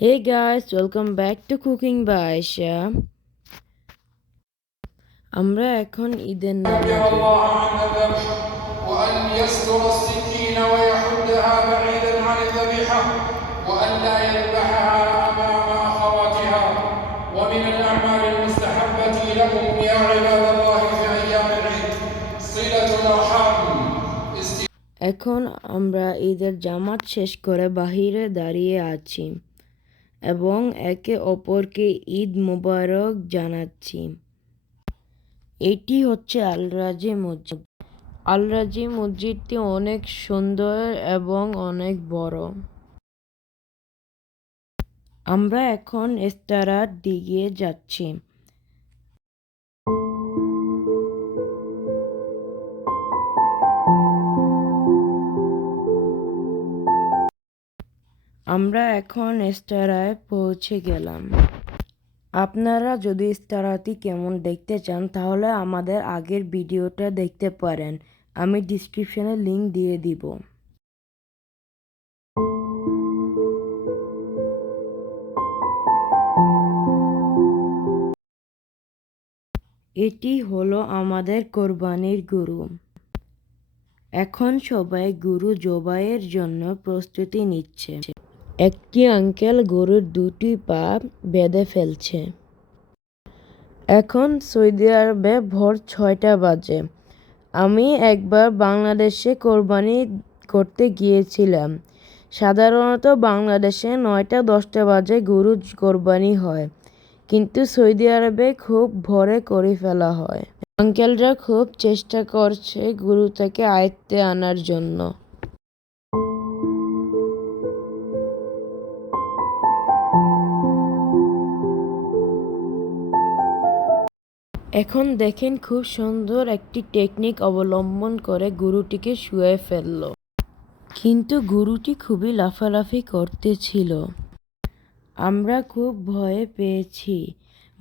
Hey guys, welcome back to Cooking by Ayesha. আমরা এখন ঈদের নামাজে وأن يستر السكين ويحدها بعيدا عن الذبيحة وأن لا يذبحها أمام أخواتها ومن الأعمال المستحبة لكم يا عباد الله في أيام العيد صلة الأرحام এখন আমরা ঈদের জামাত শেষ করে বাহিরে দাঁড়িয়ে আছি এবং একে অপরকে ঈদ মোবারক জানাচ্ছি। এটি হচ্ছে আল রাজি মসজিদ। আল রাজি মসজিদটি অনেক সুন্দর এবং অনেক বড়। আমরা এখন ইস্তারার দিকে যাচ্ছি। আমরা এখন ইস্তারায় পৌঁছে গেলাম। আপনারা যদি ইস্তারাটি কেমন দেখতে চান তাহলে আমাদের আগের ভিডিওটা দেখতে পারেন, আমি ডিসক্রিপশনে লিংক দিয়ে দিব। এটি হলো আমাদের কোরবানির গরু। এখন সবাই গরু জবাইয়ের জন্য প্রস্তুতি নিচ্ছে। একটি আঙ্কেল গরুর দুটি পা বেঁধে ফেলছে। এখন সৌদি আরবে ভোর 6টা বাজে। আমি একবার বাংলাদেশে কোরবানি করতে গিয়েছিলাম। সাধারণত বাংলাদেশে 9টা-10টা বাজে গরু কোরবানি হয়, কিন্তু সৌদি আরবে খুব ভোরে করে ফেলা হয়। আঙ্কেলরা খুব চেষ্টা করছে গরুটাকে আয়ত্তে আনার জন্য। এখন দেখেন খুব সুন্দর একটি টেকনিক অবলম্বন করে গরুটিকে শুয়ে ফেলল, কিন্তু গরুটি খুবই লাফালাফি করতেছিল। আমরা খুব ভয় পেয়েছি,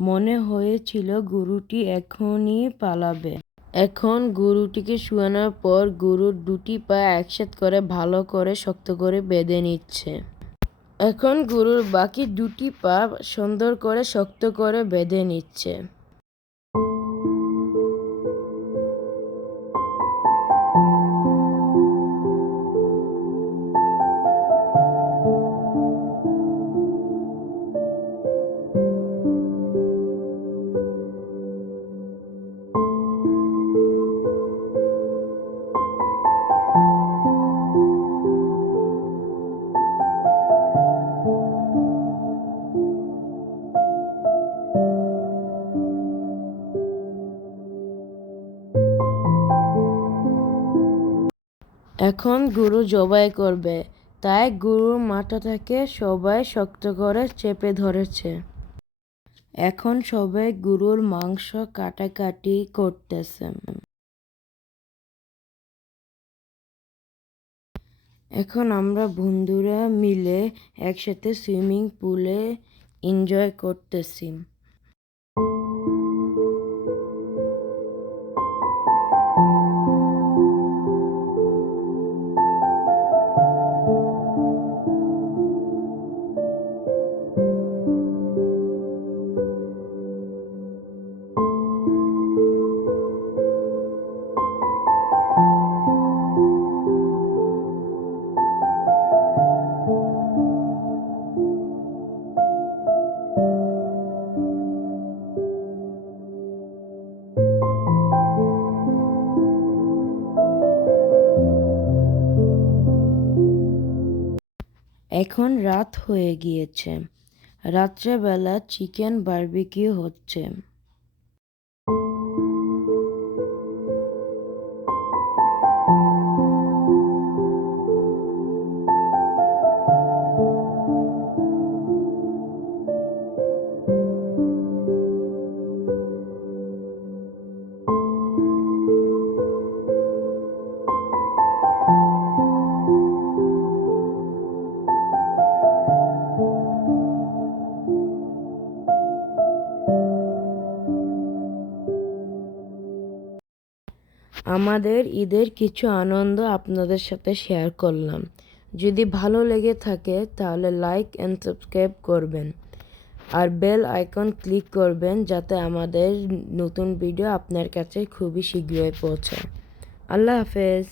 মনে হয়েছিল গরুটি এখনই পালাবে। এখন গরুটিকে শুয়ানোর পর গরুর দুটি পা একসাথে করে ভালো করে শক্ত করে বেঁধে নিচ্ছে। এখন গরুর বাকি দুটি পা সুন্দর করে শক্ত করে বেঁধে নিচ্ছে। এখন গরু জবাই করবে, তাই গরুর মাথাটাকে সবাই শক্ত করে চেপে ধরেছে। এখন সবাই গরুর মাংস কাটাকাটি করতেছে। এখন আমরা বন্ধুরা মিলে একসাথে সুইমিং পুলে এনজয় করতেছি। এখন রাত হয়ে গিয়েছে। রাত্রেবেলা চিকেন বারবিকিউ হচ্ছে। আমাদের ঈদের কিছু আনন্দ আপনাদের সাথে শেয়ার করলাম। যদি ভালো লেগে থাকে তাহলে লাইক অ্যান্ড সাবস্ক্রাইব করবেন আর বেল আইকন ক্লিক করবেন যাতে আমাদের নতুন ভিডিও আপনার কাছে খুবই শীঘ্রই পৌঁছায়। আল্লাহ হাফেজ।